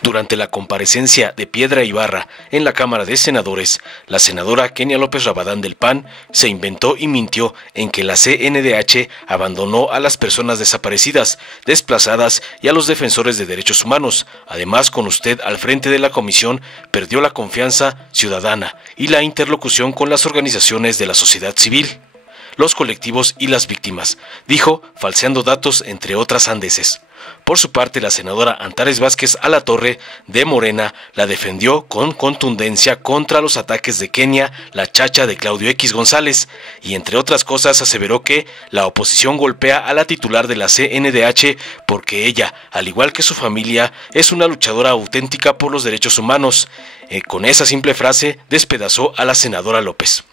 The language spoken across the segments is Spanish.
Durante la comparecencia de Piedra Ibarra en la Cámara de Senadores, la senadora Kenia López Rabadán del PAN se inventó y mintió en que la CNDH abandonó a las personas desaparecidas, desplazadas y a los defensores de derechos humanos. Además, con usted al frente de la comisión, perdió la confianza ciudadana y la interlocución con las organizaciones de la sociedad civil, los colectivos y las víctimas, dijo, falseando datos entre otras sandeces. Por su parte, la senadora Antares Vázquez Alatorre, de Morena, la defendió con contundencia contra los ataques de Kenia, la chacha de Claudio X González, y entre otras cosas aseveró que la oposición golpea a la titular de la CNDH porque ella, al igual que su familia, es una luchadora auténtica por los derechos humanos. Con esa simple frase despedazó a la senadora López.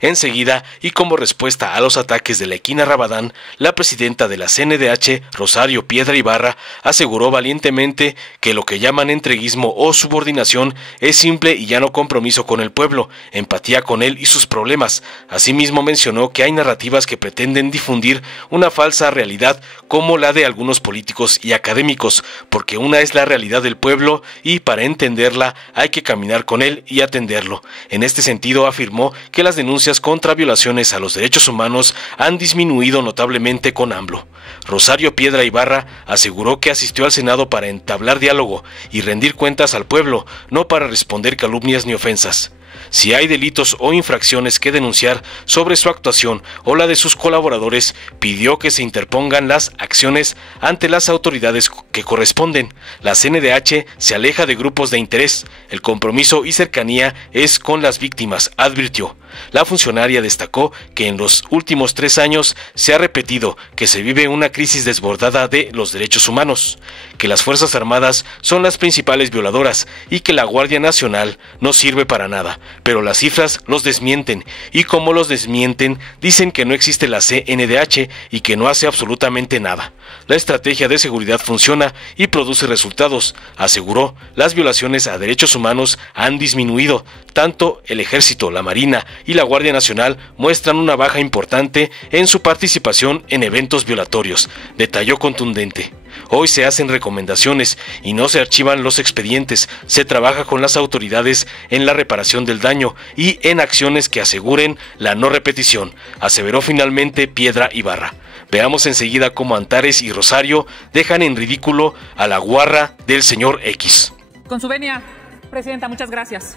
Enseguida, y como respuesta a los ataques de la Equina Rabadán, la presidenta de la CNDH, Rosario Piedra Ibarra, aseguró valientemente que lo que llaman entreguismo o subordinación es simple y llano compromiso con el pueblo, empatía con él y sus problemas. Asimismo mencionó que hay narrativas que pretenden difundir una falsa realidad como la de algunos políticos y académicos, porque una es la realidad del pueblo y para entenderla hay que caminar con él y atenderlo. En este sentido afirmó que las denuncias contra violaciones a los derechos humanos han disminuido notablemente con AMLO. Rosario Piedra Ibarra aseguró que asistió al Senado para entablar diálogo y rendir cuentas al pueblo, no para responder calumnias ni ofensas. Si hay delitos o infracciones que denunciar sobre su actuación o la de sus colaboradores, pidió que se interpongan las acciones ante las autoridades que corresponden. La CNDH se aleja de grupos de interés. El compromiso y cercanía es con las víctimas, advirtió. La funcionaria destacó que en los últimos 3 años se ha repetido que se vive una crisis desbordada de los derechos humanos, que las Fuerzas Armadas son las principales violadoras y que la Guardia Nacional no sirve para nada, pero las cifras los desmienten y como los desmienten dicen que no existe la CNDH y que no hace absolutamente nada. La estrategia de seguridad funciona y produce resultados, aseguró. Las violaciones a derechos humanos han disminuido, tanto el Ejército, la Marina y la Guardia Nacional muestran una baja importante en su participación en eventos violatorios, detalló contundente. Hoy se hacen recomendaciones y no se archivan los expedientes, se trabaja con las autoridades en la reparación del daño y en acciones que aseguren la no repetición, aseveró finalmente Piedra Ibarra. Veamos enseguida cómo Antares y Rosario dejan en ridículo a la guarra del señor X. Con su venia, Presidenta, muchas gracias.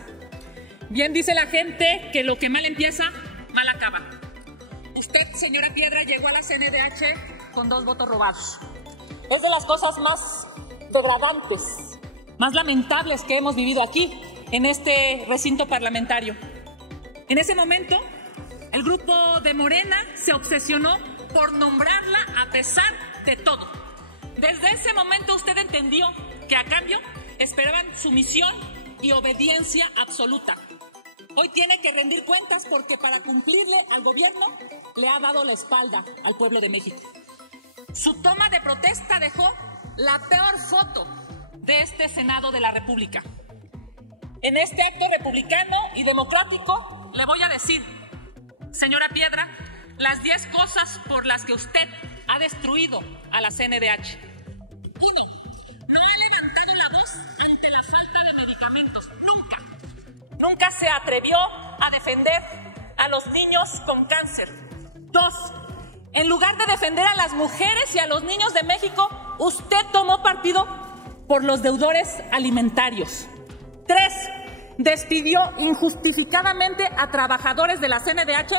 Bien dice la gente que lo que mal empieza, mal acaba. Usted, señora Piedra, llegó a la CNDH con 2 votos robados. Es de las cosas más degradantes, más lamentables que hemos vivido aquí, en este recinto parlamentario. En ese momento, el grupo de Morena se obsesionó por nombrarla a pesar de todo. Desde ese momento usted entendió que a cambio esperaban sumisión y obediencia absoluta. Hoy tiene que rendir cuentas porque para cumplirle al gobierno le ha dado la espalda al pueblo de México. Su toma de protesta dejó la peor foto de este Senado de la República. En este acto republicano y democrático le voy a decir, señora Piedra, las 10 cosas por las que usted ha destruido a la CNDH. 1. No ha levantado la voz ante la falta de medicamentos. Nunca. Nunca se atrevió a defender a los niños con cáncer. 2. En lugar de defender a las mujeres y a los niños de México, usted tomó partido por los deudores alimentarios. 3. Despidió injustificadamente a trabajadores de la CNDH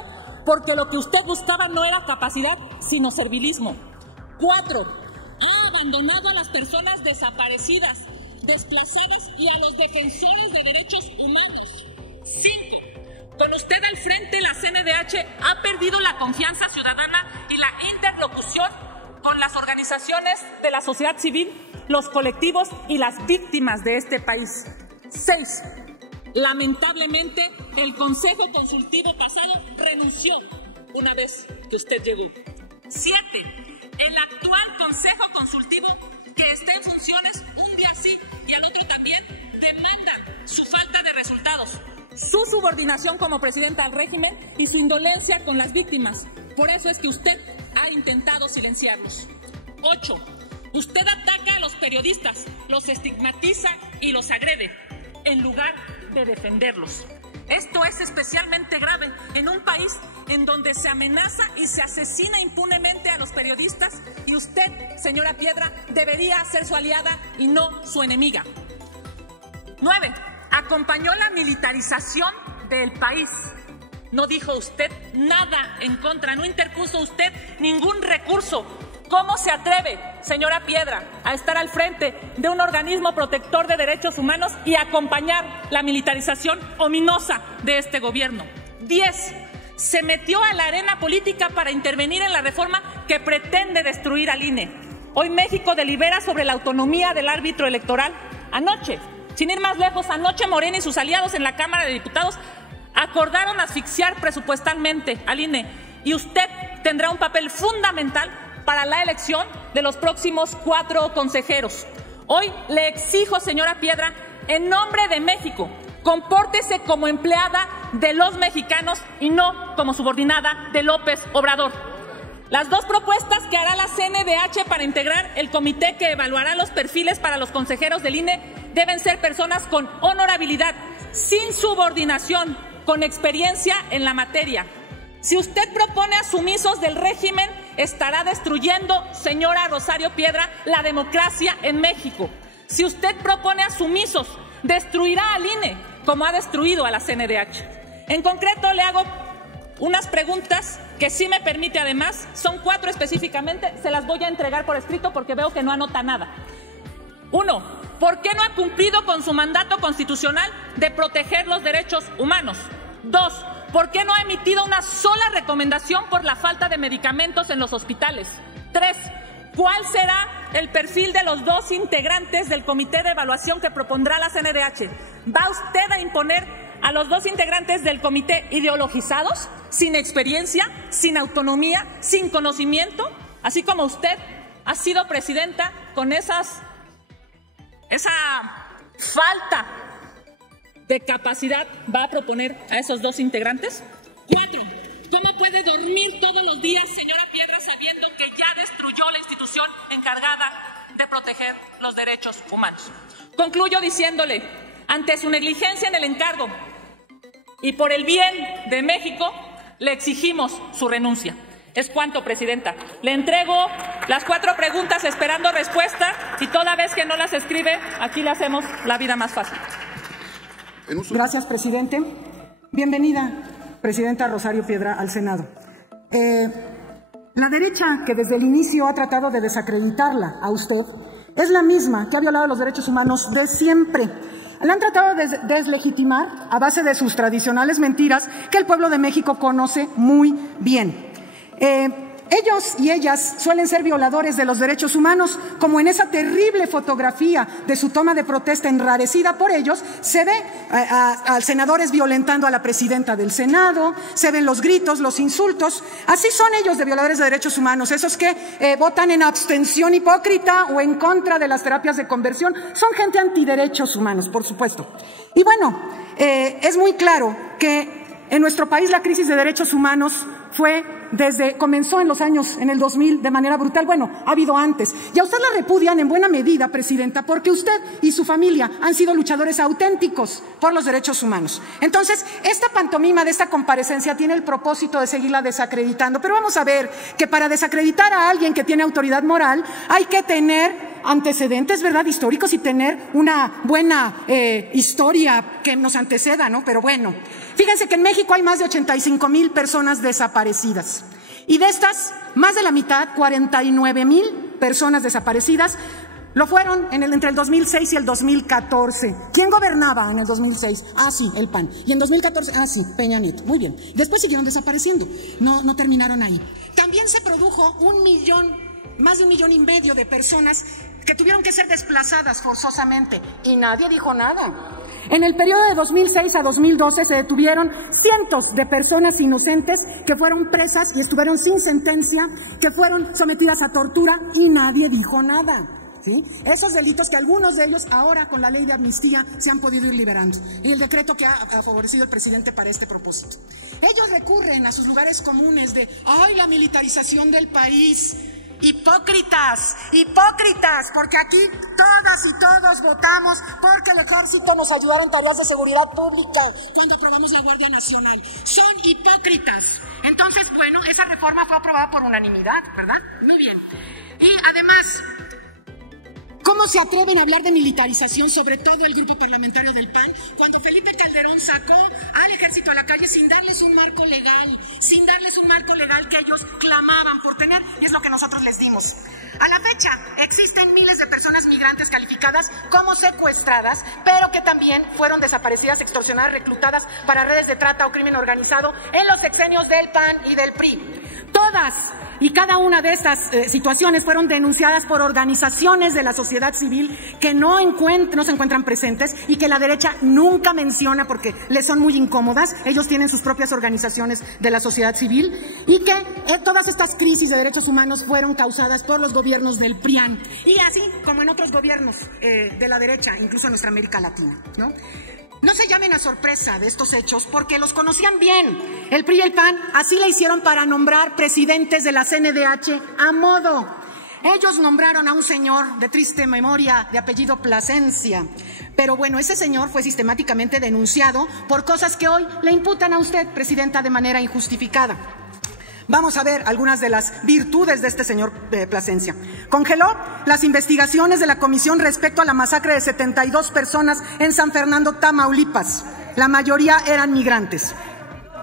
porque lo que usted buscaba no era capacidad, sino servilismo. 4. Ha abandonado a las personas desaparecidas, desplazadas y a los defensores de derechos humanos. 5. Con usted al frente, la CNDH ha perdido la confianza ciudadana y la interlocución con las organizaciones de la sociedad civil, los colectivos y las víctimas de este país. 6. Lamentablemente, el Consejo Consultivo pasado renunció una vez que usted llegó. 7. El actual Consejo Consultivo, que está en funciones un día sí y al otro también, demanda su falta de resultados, su subordinación como presidenta al régimen y su indolencia con las víctimas. Por eso es que usted ha intentado silenciarlos. 8. Usted ataca a los periodistas los estigmatiza y los agrede, en lugar de defenderlos. Esto es especialmente grave en un país en donde se amenaza y se asesina impunemente a los periodistas, y usted, señora Piedra, debería ser su aliada y no su enemiga. 9. Acompañó la militarización del país. No dijo usted nada en contra, no interpuso usted ningún recurso. ¿Cómo se atreve, señora Piedra, a estar al frente de un organismo protector de derechos humanos y acompañar la militarización ominosa de este gobierno? 10. Se metió a la arena política para intervenir en la reforma que pretende destruir al INE. Hoy México delibera sobre la autonomía del árbitro electoral. Anoche, sin ir más lejos, anoche Morena y sus aliados en la Cámara de Diputados acordaron asfixiar presupuestalmente al INE, y usted tendrá un papel fundamental para la elección de los próximos 4 consejeros. Hoy le exijo, señora Piedra, en nombre de México, compórtese como empleada de los mexicanos y no como subordinada de López Obrador. Las 2 propuestas que hará la CNDH para integrar el comité que evaluará los perfiles para los consejeros del INE deben ser personas con honorabilidad, sin subordinación, con experiencia en la materia. Si usted propone a sumisos del régimen, estará destruyendo, señora Rosario Piedra, la democracia en México. Si usted propone a sumisos, destruirá al INE, como ha destruido a la CNDH. En concreto, le hago unas preguntas que, si me permite, además, son 4 específicamente, se las voy a entregar por escrito porque veo que no anota nada. 1. ¿Por qué no ha cumplido con su mandato constitucional de proteger los derechos humanos? 2. ¿Por qué no ha emitido una sola recomendación por la falta de medicamentos en los hospitales? 3. ¿Cuál será el perfil de los 2 integrantes del comité de evaluación que propondrá la CNDH? ¿Va usted a imponer a los 2 integrantes del comité ideologizados, sin experiencia, sin autonomía, sin conocimiento? Así como usted ha sido presidenta con esa falta de capacidad, ¿va a proponer a esos 2 integrantes? 4. ¿Cómo puede dormir todos los días, señora Piedra, sabiendo que ya destruyó la institución encargada de proteger los derechos humanos? Concluyo diciéndole, ante su negligencia en el encargo y por el bien de México, le exigimos su renuncia. Es cuanto, presidenta. Le entrego las 4 preguntas esperando respuesta, y toda vez que no las escribe, aquí le hacemos la vida más fácil. Gracias, presidente. Bienvenida, presidenta Rosario Piedra, al Senado. La derecha, que desde el inicio ha tratado de desacreditarla a usted, es la misma que ha violado los derechos humanos de siempre. La han tratado de deslegitimar a base de sus tradicionales mentiras que el pueblo de México conoce muy bien. Ellos y ellas suelen ser violadores de los derechos humanos, como en esa terrible fotografía de su toma de protesta enrarecida por ellos. Se ve a senadores violentando a la presidenta del Senado, se ven los gritos, los insultos. Así son ellos, de violadores de derechos humanos, esos que votan en abstención hipócrita o en contra de las terapias de conversión. Son gente antiderechos humanos, por supuesto. Y bueno, es muy claro que en nuestro país la crisis de derechos humanos comenzó en el 2000 de manera brutal. Bueno, ha habido antes. Y a usted la repudian en buena medida, presidenta, porque usted y su familia han sido luchadores auténticos por los derechos humanos. Entonces, esta pantomima de esta comparecencia tiene el propósito de seguirla desacreditando. Pero vamos a ver que para desacreditar a alguien que tiene autoridad moral hay que tener antecedentes, ¿verdad?, históricos, y tener una buena historia que nos anteceda, ¿no? Pero bueno, fíjense que en México hay más de 85,000 personas desaparecidas. Y de estas, más de la mitad, 49,000 personas desaparecidas, lo fueron entre el 2006 y el 2014. ¿Quién gobernaba en el 2006? Ah, sí, el PAN. Y en 2014, ah, sí, Peña Nieto. Muy bien. Después siguieron desapareciendo. No terminaron ahí. También se produjo más de 1,5 millones de personas que tuvieron que ser desplazadas forzosamente, y nadie dijo nada. En el periodo de 2006 a 2012 se detuvieron cientos de personas inocentes que fueron presas y estuvieron sin sentencia, que fueron sometidas a tortura, y nadie dijo nada. ¿Sí? Esos delitos que algunos de ellos ahora con la ley de amnistía se han podido ir liberando, y el decreto que ha favorecido el presidente para este propósito. Ellos recurren a sus lugares comunes de la militarización del país. Hipócritas, hipócritas, porque aquí todas y todos votamos porque el ejército nos ayudara en tareas de seguridad pública cuando aprobamos la Guardia Nacional. Son hipócritas. Entonces, bueno, esa reforma fue aprobada por unanimidad, ¿verdad? Muy bien. Y además, ¿cómo se atreven a hablar de militarización, sobre todo el grupo parlamentario del PAN, cuando Felipe Calderón sacó al ejército a la calle sin darles un marco legal que ellos clamaban por tener? Y es lo que nosotros les dimos. A la fecha, existen miles de personas migrantes calificadas como secuestradas, pero que también fueron desaparecidas, extorsionadas, reclutadas para redes de trata o crimen organizado en los sexenios del PAN y del PRI. Todas y cada una de estas situaciones fueron denunciadas por organizaciones de la sociedad civil que no se encuentran presentes y que la derecha nunca menciona porque les son muy incómodas. Ellos tienen sus propias organizaciones de la sociedad civil y que todas estas crisis de derechos humanos fueron causadas por los gobiernos del PRIAN y así como en otros gobiernos de la derecha, incluso en nuestra América Latina, ¿no? No se llamen a sorpresa de estos hechos porque los conocían bien. El PRI y el PAN así le hicieron para nombrar presidentes de la CNDH a modo. Ellos nombraron a un señor de triste memoria de apellido Plasencia. Pero bueno, ese señor fue sistemáticamente denunciado por cosas que hoy le imputan a usted, presidenta, de manera injustificada. Vamos a ver algunas de las virtudes de este señor Plasencia. Congeló las investigaciones de la comisión respecto a la masacre de 72 personas en San Fernando, Tamaulipas. La mayoría eran migrantes.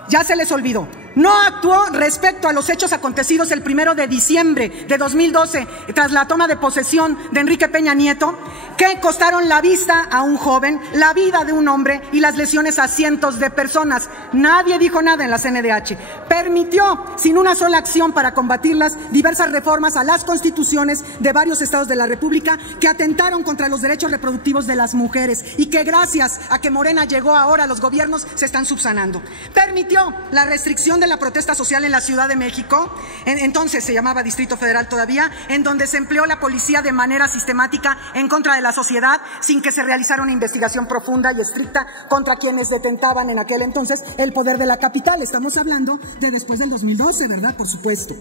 Ya se les olvidó. No actuó respecto a los hechos acontecidos el 1 de diciembre de 2012 tras la toma de posesión de Enrique Peña Nieto, que costaron la vista a un joven, la vida de un hombre y las lesiones a cientos de personas. Nadie dijo nada en la CNDH. Permitió, sin una sola acción para combatirlas, diversas reformas a las constituciones de varios estados de la República que atentaron contra los derechos reproductivos de las mujeres y que gracias a que Morena llegó ahora a los gobiernos se están subsanando. Permitió la restricción de la protesta social en la Ciudad de México, entonces se llamaba Distrito Federal todavía, en donde se empleó la policía de manera sistemática en contra de la sociedad sin que se realizara una investigación profunda y estricta contra quienes detentaban en aquel entonces el poder de la capital. Estamos hablando de después del 2012, ¿verdad? Por supuesto.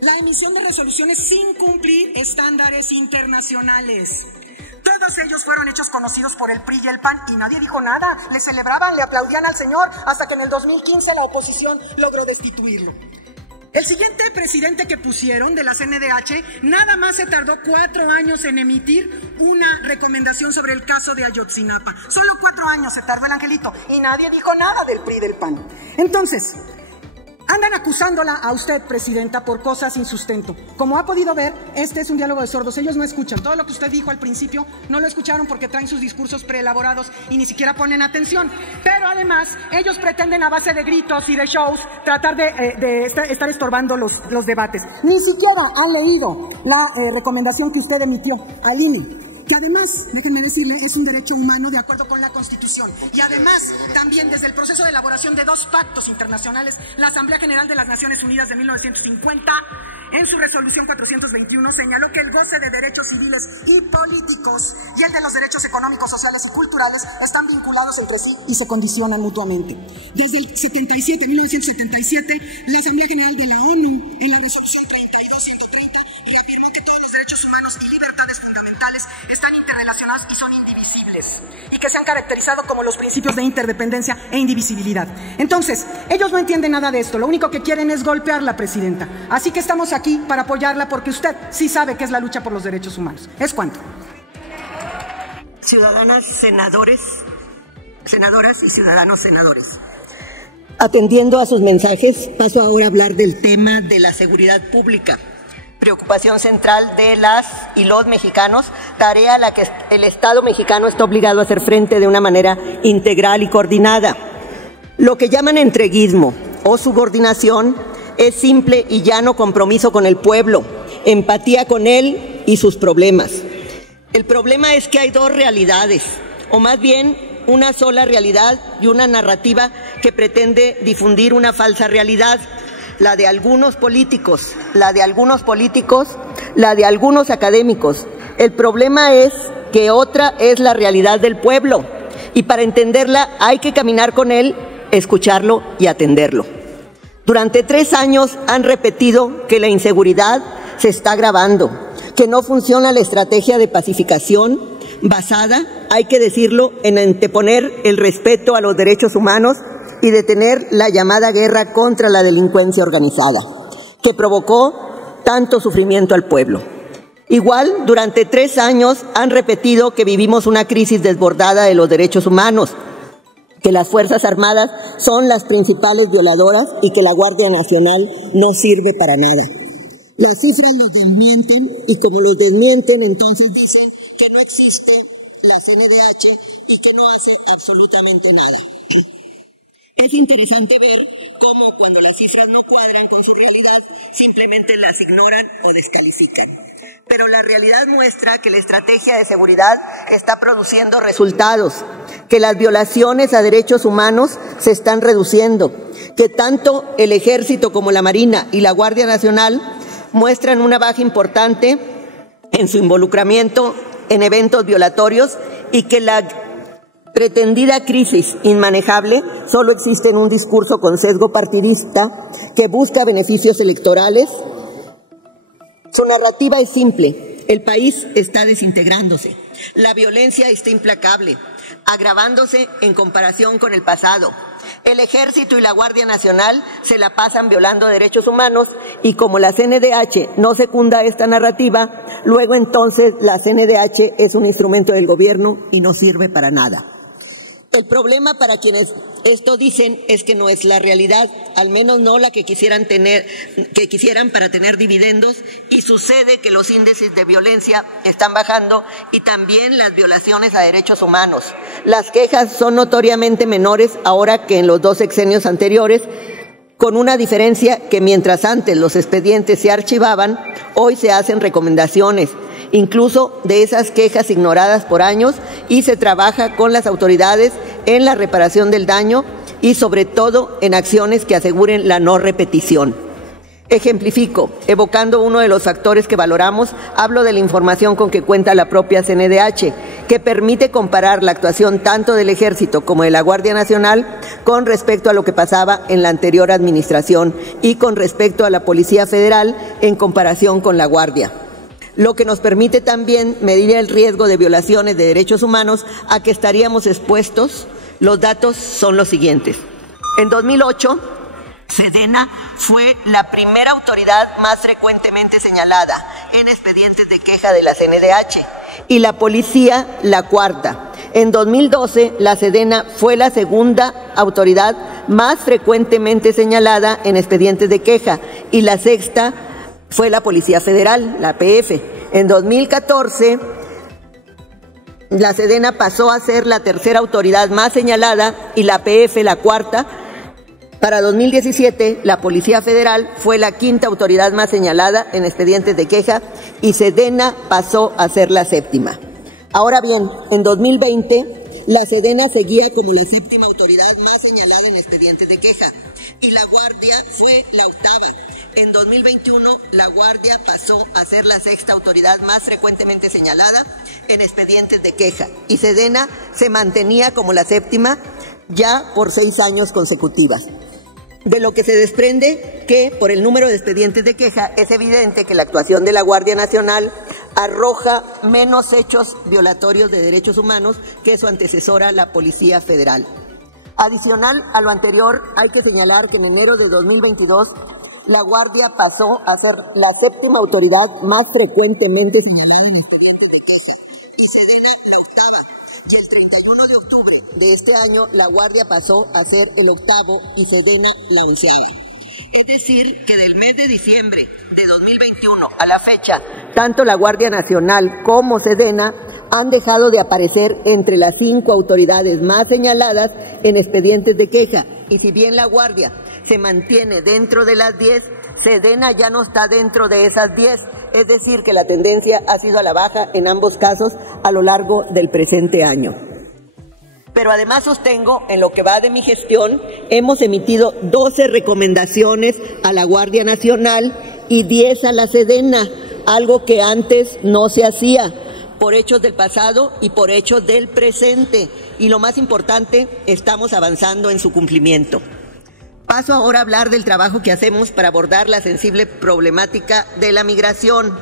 La emisión de resoluciones sin cumplir estándares internacionales. Todos ellos fueron hechos conocidos por el PRI y el PAN y nadie dijo nada. Le celebraban, le aplaudían al señor hasta que en el 2015 la oposición logró destituirlo. El siguiente presidente que pusieron de la CNDH nada más se tardó 4 años en emitir una recomendación sobre el caso de Ayotzinapa. Solo 4 años se tardó el angelito y nadie dijo nada del PRI y del PAN. Entonces, andan acusándola a usted, presidenta, por cosas sin sustento. Como ha podido ver, este es un diálogo de sordos. Ellos no escuchan. Todo lo que usted dijo al principio no lo escucharon porque traen sus discursos preelaborados y ni siquiera ponen atención. Pero además, ellos pretenden a base de gritos y de shows tratar de estar estorbando los debates. Ni siquiera han leído la recomendación que usted emitió al INE. Que además, déjenme decirle, es un derecho humano de acuerdo con la Constitución. Y además, también desde el proceso de elaboración de 2 pactos internacionales, la Asamblea General de las Naciones Unidas de 1950, en su resolución 421, señaló que el goce de derechos civiles y políticos y el de los derechos económicos, sociales y culturales están vinculados entre sí y se condicionan mutuamente. Desde el 1977, la Asamblea General de la ONU, en la resolución 3230, reafirmó que todos los derechos humanos y libertades fundamentales están interrelacionados y son indivisibles y que se han caracterizado como los principios de interdependencia e indivisibilidad. Entonces, ellos no entienden nada de esto, lo único que quieren es golpearla, presidenta. Así que estamos aquí para apoyarla porque usted sí sabe que es la lucha por los derechos humanos. ¿Es cuánto? Ciudadanas, senadoras y ciudadanos senadores. Atendiendo a sus mensajes, paso ahora a hablar del tema de la seguridad pública. Preocupación central de las y los mexicanos, tarea a la que el Estado mexicano está obligado a hacer frente de una manera integral y coordinada. Lo que llaman entreguismo o subordinación es simple y llano compromiso con el pueblo, empatía con él y sus problemas. El problema es que hay 2 realidades, o más bien una sola realidad y una narrativa que pretende difundir una falsa realidad. La de algunos políticos, la de algunos académicos. El problema es que otra es la realidad del pueblo y para entenderla hay que caminar con él, escucharlo y atenderlo. Durante 3 años han repetido que la inseguridad se está agravando, que no funciona la estrategia de pacificación basada, hay que decirlo, en anteponer el respeto a los derechos humanos y detener la llamada guerra contra la delincuencia organizada, que provocó tanto sufrimiento al pueblo. Igual, durante 3 años han repetido que vivimos una crisis desbordada de los derechos humanos, que las Fuerzas Armadas son las principales violadoras y que la Guardia Nacional no sirve para nada. Las cifras los desmienten y como los desmienten, entonces dicen que no existe la CNDH y que no hace absolutamente nada. Es interesante ver cómo cuando las cifras no cuadran con su realidad, simplemente las ignoran o descalifican. Pero la realidad muestra que la estrategia de seguridad está produciendo resultados, que las violaciones a derechos humanos se están reduciendo, que tanto el Ejército como la Marina y la Guardia Nacional muestran una baja importante en su involucramiento en eventos violatorios y que la pretendida crisis inmanejable solo existe en un discurso con sesgo partidista que busca beneficios electorales. Su narrativa es simple: el país está desintegrándose, la violencia está implacable, agravándose en comparación con el pasado. El Ejército y la Guardia Nacional se la pasan violando derechos humanos y como la CNDH no secunda esta narrativa, luego entonces la CNDH es un instrumento del gobierno y no sirve para nada. El problema para quienes esto dicen es que no es la realidad, al menos no la que quisieran para tener dividendos, y sucede que los índices de violencia están bajando y también las violaciones a derechos humanos. Las quejas son notoriamente menores ahora que en los 2 sexenios anteriores, con una diferencia que mientras antes los expedientes se archivaban, hoy se hacen recomendaciones, incluso de esas quejas ignoradas por años, y se trabaja con las autoridades en la reparación del daño y sobre todo en acciones que aseguren la no repetición. Ejemplifico, evocando uno de los factores que valoramos, hablo de la información con que cuenta la propia CNDH, que permite comparar la actuación tanto del Ejército como de la Guardia Nacional con respecto a lo que pasaba en la anterior administración y con respecto a la Policía Federal en comparación con la Guardia, lo que nos permite también medir el riesgo de violaciones de derechos humanos a que estaríamos expuestos. Los datos son los siguientes. En 2008, Sedena fue la primera autoridad más frecuentemente señalada en expedientes de queja de la CNDH y la policía la cuarta. En 2012, la Sedena fue la segunda autoridad más frecuentemente señalada en expedientes de queja y la sexta fue la Policía Federal, la PF. En 2014, la Sedena pasó a ser la tercera autoridad más señalada y la PF la cuarta. Para 2017, la Policía Federal fue la quinta autoridad más señalada en expedientes de queja y Sedena pasó a ser la séptima. Ahora bien, en 2020, la Sedena seguía como la séptima autoridad más señalada en expedientes de queja y la Guardia fue la octava. En 2021, la Guardia pasó a ser la sexta autoridad más frecuentemente señalada en expedientes de queja y Sedena se mantenía como la séptima ya por 6 años consecutivas. De lo que se desprende que por el número de expedientes de queja es evidente que la actuación de la Guardia Nacional arroja menos hechos violatorios de derechos humanos que su antecesora, la Policía Federal. Adicional a lo anterior, hay que señalar que en enero de 2022 la Guardia pasó a ser la séptima autoridad más frecuentemente señalada en expedientes de queja y Sedena la octava. Y el 31 de octubre de este año la Guardia pasó a ser el octavo y Sedena la onceava. Es decir, que del mes de diciembre de 2021 a la fecha, tanto la Guardia Nacional como Sedena han dejado de aparecer entre las 5 autoridades más señaladas en expedientes de queja. Y si bien la Guardia se mantiene dentro de las 10, Sedena ya no está dentro de esas 10, es decir, que la tendencia ha sido a la baja en ambos casos a lo largo del presente año. Pero además sostengo, en lo que va de mi gestión, hemos emitido 12 recomendaciones a la Guardia Nacional y 10 a la Sedena, algo que antes no se hacía, por hechos del pasado y por hechos del presente. Y lo más importante, estamos avanzando en su cumplimiento. Paso ahora a hablar del trabajo que hacemos para abordar la sensible problemática de la migración.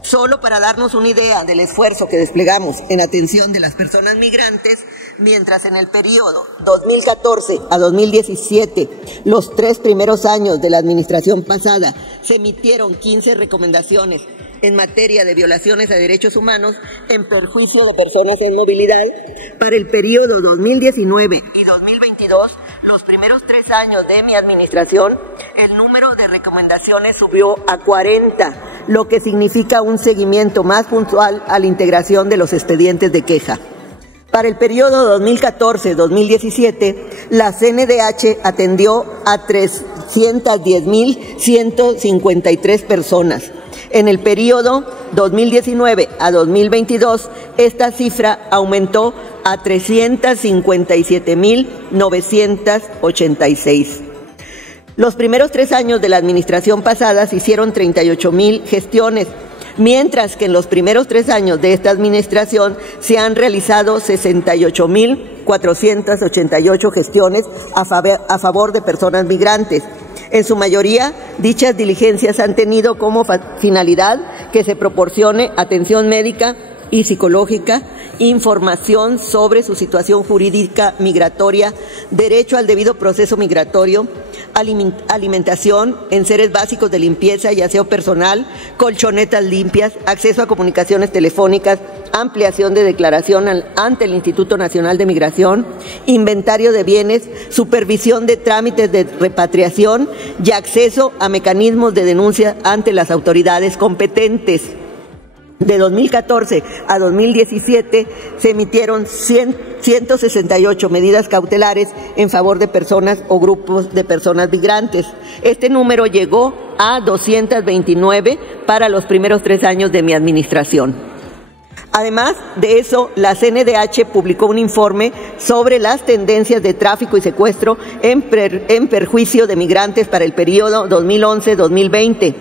Solo para darnos una idea del esfuerzo que desplegamos en atención de las personas migrantes, mientras en el periodo 2014 a 2017, los 3 primeros años de la administración pasada, se emitieron 15 recomendaciones en materia de violaciones a derechos humanos en perjuicio de personas en movilidad. Para el periodo 2019 y 2022, los primeros 3 años de mi administración, el número de recomendaciones subió a 40, lo que significa un seguimiento más puntual a la integración de los expedientes de queja. Para el periodo 2014-2017, la CNDH atendió a 310.153 personas. En el periodo 2019 a 2022, esta cifra aumentó a 357.986. Los primeros 3 años de la administración pasada se hicieron 38.000 gestiones, mientras que en los primeros 3 años de esta administración se han realizado 68.488 gestiones a favor de personas migrantes. En su mayoría, dichas diligencias han tenido como finalidad que se proporcione atención médica y psicológica, información sobre su situación jurídica migratoria, derecho al debido proceso migratorio, alimentación, enseres básicos de limpieza y aseo personal, colchonetas limpias, acceso a comunicaciones telefónicas, ampliación de declaración ante el Instituto Nacional de Migración, inventario de bienes, supervisión de trámites de repatriación y acceso a mecanismos de denuncia ante las autoridades competentes. De 2014 a 2017 se emitieron 168 medidas cautelares en favor de personas o grupos de personas migrantes. Este número llegó a 229 para los primeros 3 años de mi administración. Además de eso, la CNDH publicó un informe sobre las tendencias de tráfico y secuestro en perjuicio de migrantes para el periodo 2011-2020.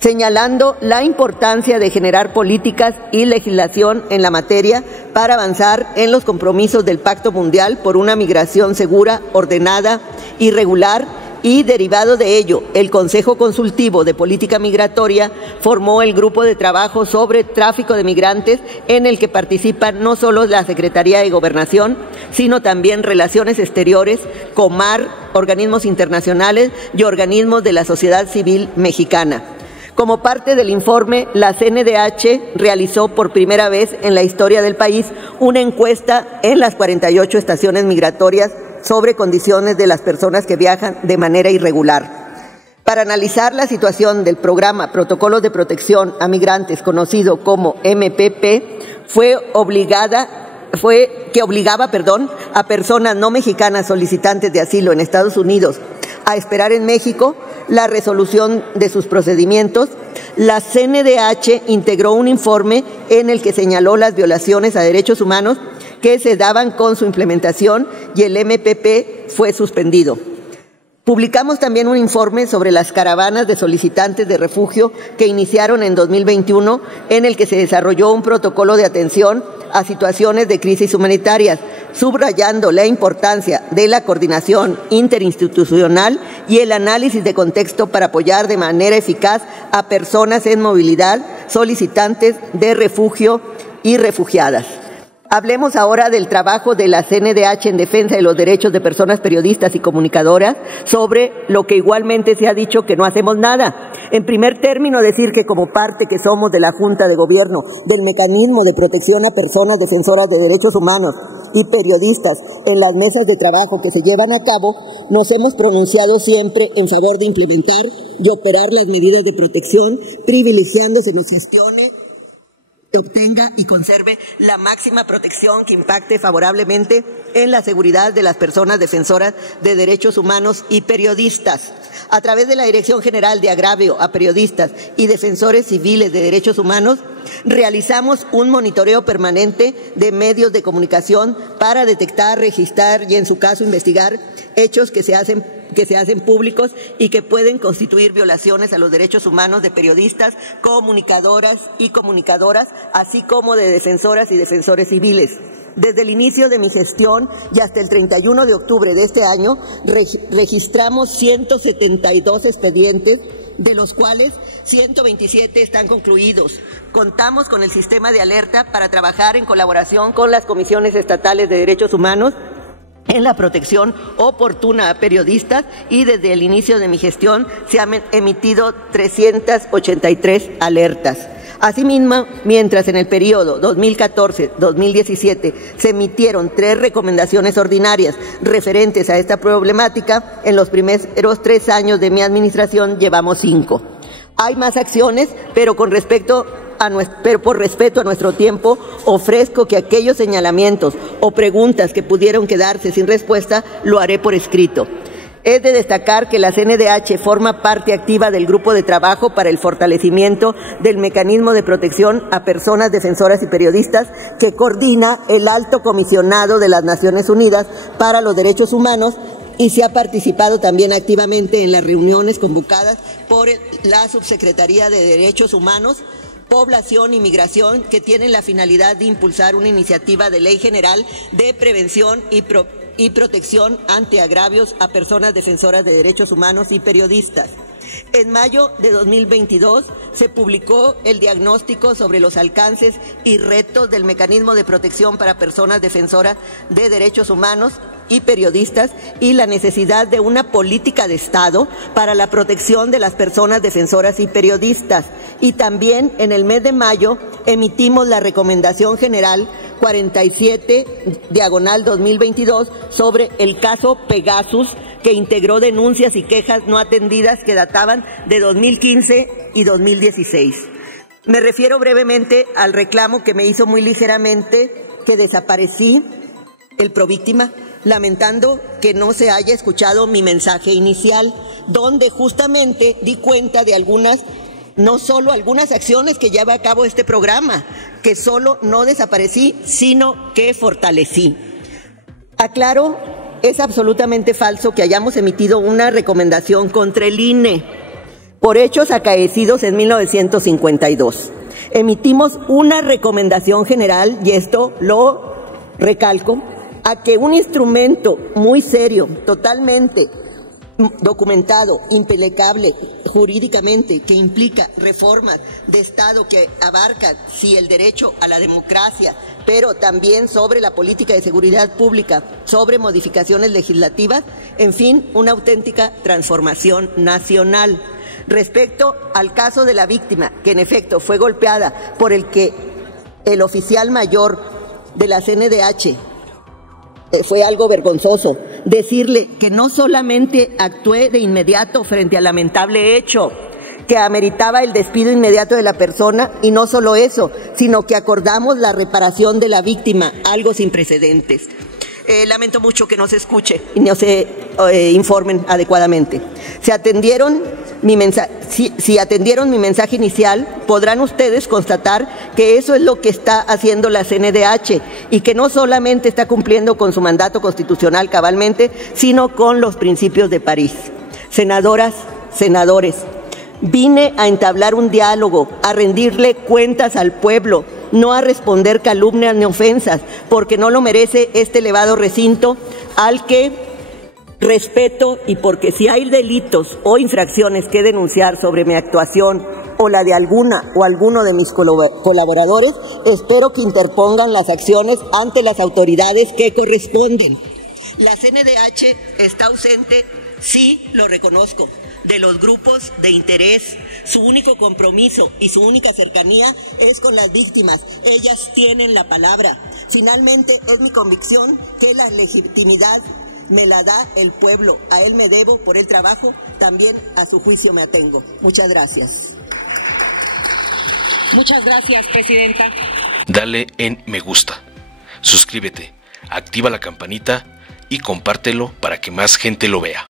Señalando la importancia de generar políticas y legislación en la materia para avanzar en los compromisos del Pacto Mundial por una migración segura, ordenada y regular, y derivado de ello, el Consejo Consultivo de Política Migratoria formó el grupo de trabajo sobre tráfico de migrantes, en el que participan no solo la Secretaría de Gobernación, sino también Relaciones Exteriores, Comar, organismos internacionales y organismos de la sociedad civil mexicana. Como parte del informe, la CNDH realizó por primera vez en la historia del país una encuesta en las 48 estaciones migratorias sobre condiciones de las personas que viajan de manera irregular. Para analizar la situación del programa Protocolos de Protección a Migrantes, conocido como MPP, que obligaba a personas no mexicanas solicitantes de asilo en Estados Unidos a esperar en México la resolución de sus procedimientos, la CNDH integró un informe en el que señaló las violaciones a derechos humanos que se daban con su implementación, y el MPP fue suspendido. Publicamos también un informe sobre las caravanas de solicitantes de refugio que iniciaron en 2021, en el que se desarrolló un protocolo de atención a situaciones de crisis humanitarias, subrayando la importancia de la coordinación interinstitucional y el análisis de contexto para apoyar de manera eficaz a personas en movilidad, solicitantes de refugio y refugiadas. Hablemos ahora del trabajo de la CNDH en defensa de los derechos de personas periodistas y comunicadoras, sobre lo que igualmente se ha dicho que no hacemos nada. En primer término, decir que como parte que somos de la Junta de Gobierno del Mecanismo de Protección a Personas Defensoras de Derechos Humanos y periodistas en las mesas de trabajo que se llevan a cabo, nos hemos pronunciado siempre en favor de implementar y operar las medidas de protección, privilegiando se nos gestione, obtenga y conserve la máxima protección que impacte favorablemente en la seguridad de las personas defensoras de derechos humanos y periodistas. A través de la Dirección General de Agravio a Periodistas y Defensores Civiles de Derechos Humanos, realizamos un monitoreo permanente de medios de comunicación para detectar, registrar y, en su caso, investigar hechos que se hacen públicos y que pueden constituir violaciones a los derechos humanos de periodistas, comunicadoras y comunicadoras, así como de defensoras y defensores civiles. Desde el inicio de mi gestión y hasta el 31 de octubre de este año, registramos 172 expedientes, de los cuales 127 están concluidos. Contamos con el sistema de alerta para trabajar en colaboración con las comisiones estatales de derechos humanos en la protección oportuna a periodistas, y desde el inicio de mi gestión se han emitido 383 alertas. Asimismo, mientras en el periodo 2014-2017 se emitieron 3 recomendaciones ordinarias referentes a esta problemática, en los primeros 3 años de mi administración llevamos 5. Hay más acciones, pero por respeto a nuestro tiempo, ofrezco que aquellos señalamientos o preguntas que pudieron quedarse sin respuesta lo haré por escrito. Es de destacar que la CNDH forma parte activa del grupo de trabajo para el fortalecimiento del mecanismo de protección a personas defensoras y periodistas que coordina el Alto Comisionado de las Naciones Unidas para los Derechos Humanos, y se ha participado también activamente en las reuniones convocadas por la Subsecretaría de Derechos Humanos, Población y Migración, que tienen la finalidad de impulsar una iniciativa de ley general de prevención y protección ante agravios a personas defensoras de derechos humanos y periodistas. En mayo de 2022 se publicó el diagnóstico sobre los alcances y retos del mecanismo de protección para personas defensoras de derechos humanos y periodistas, y la necesidad de una política de Estado para la protección de las personas defensoras y periodistas. Y también en el mes de mayo emitimos la Recomendación General 47/2022 sobre el caso Pegasus, que integró denuncias y quejas no atendidas que databan de 2015 y 2016. Me refiero brevemente al reclamo que me hizo muy ligeramente que desaparecí el Províctima, lamentando que no se haya escuchado mi mensaje inicial, donde justamente di cuenta de no solo algunas acciones que lleva a cabo este programa, que solo no desaparecí, sino que fortalecí. Aclaro, es absolutamente falso que hayamos emitido una recomendación contra el INE por hechos acaecidos en 1952. Emitimos una recomendación general, y esto lo recalco, a que un instrumento muy serio, totalmente documentado, impecable jurídicamente, que implica reformas de Estado que abarcan, sí, el derecho a la democracia, pero también sobre la política de seguridad pública, sobre modificaciones legislativas, en fin, una auténtica transformación nacional. Respecto al caso de la víctima, que en efecto fue golpeada por el oficial mayor de la CNDH, fue algo vergonzoso decirle que no solamente actué de inmediato frente al lamentable hecho que ameritaba el despido inmediato de la persona, y no solo eso, sino que acordamos la reparación de la víctima, algo sin precedentes. Lamento mucho que no se escuche y no se informen adecuadamente. Si atendieron mi mensaje inicial, podrán ustedes constatar que eso es lo que está haciendo la CNDH, y que no solamente está cumpliendo con su mandato constitucional cabalmente, sino con los principios de París. Senadoras, senadores, vine a entablar un diálogo, a rendirle cuentas al pueblo, no a responder calumnias ni ofensas, porque no lo merece este elevado recinto al que respeto, y porque si hay delitos o infracciones que denunciar sobre mi actuación o la de alguna o alguno de mis colaboradores, espero que interpongan las acciones ante las autoridades que corresponden. La CNDH está ausente, sí, lo reconozco, de los grupos de interés. Su único compromiso y su única cercanía es con las víctimas. Ellas tienen la palabra. Finalmente, es mi convicción que la legitimidad me la da el pueblo. A él me debo por el trabajo, también a su juicio me atengo. Muchas gracias. Muchas gracias, presidenta. Dale en me gusta, suscríbete, activa la campanita y compártelo para que más gente lo vea.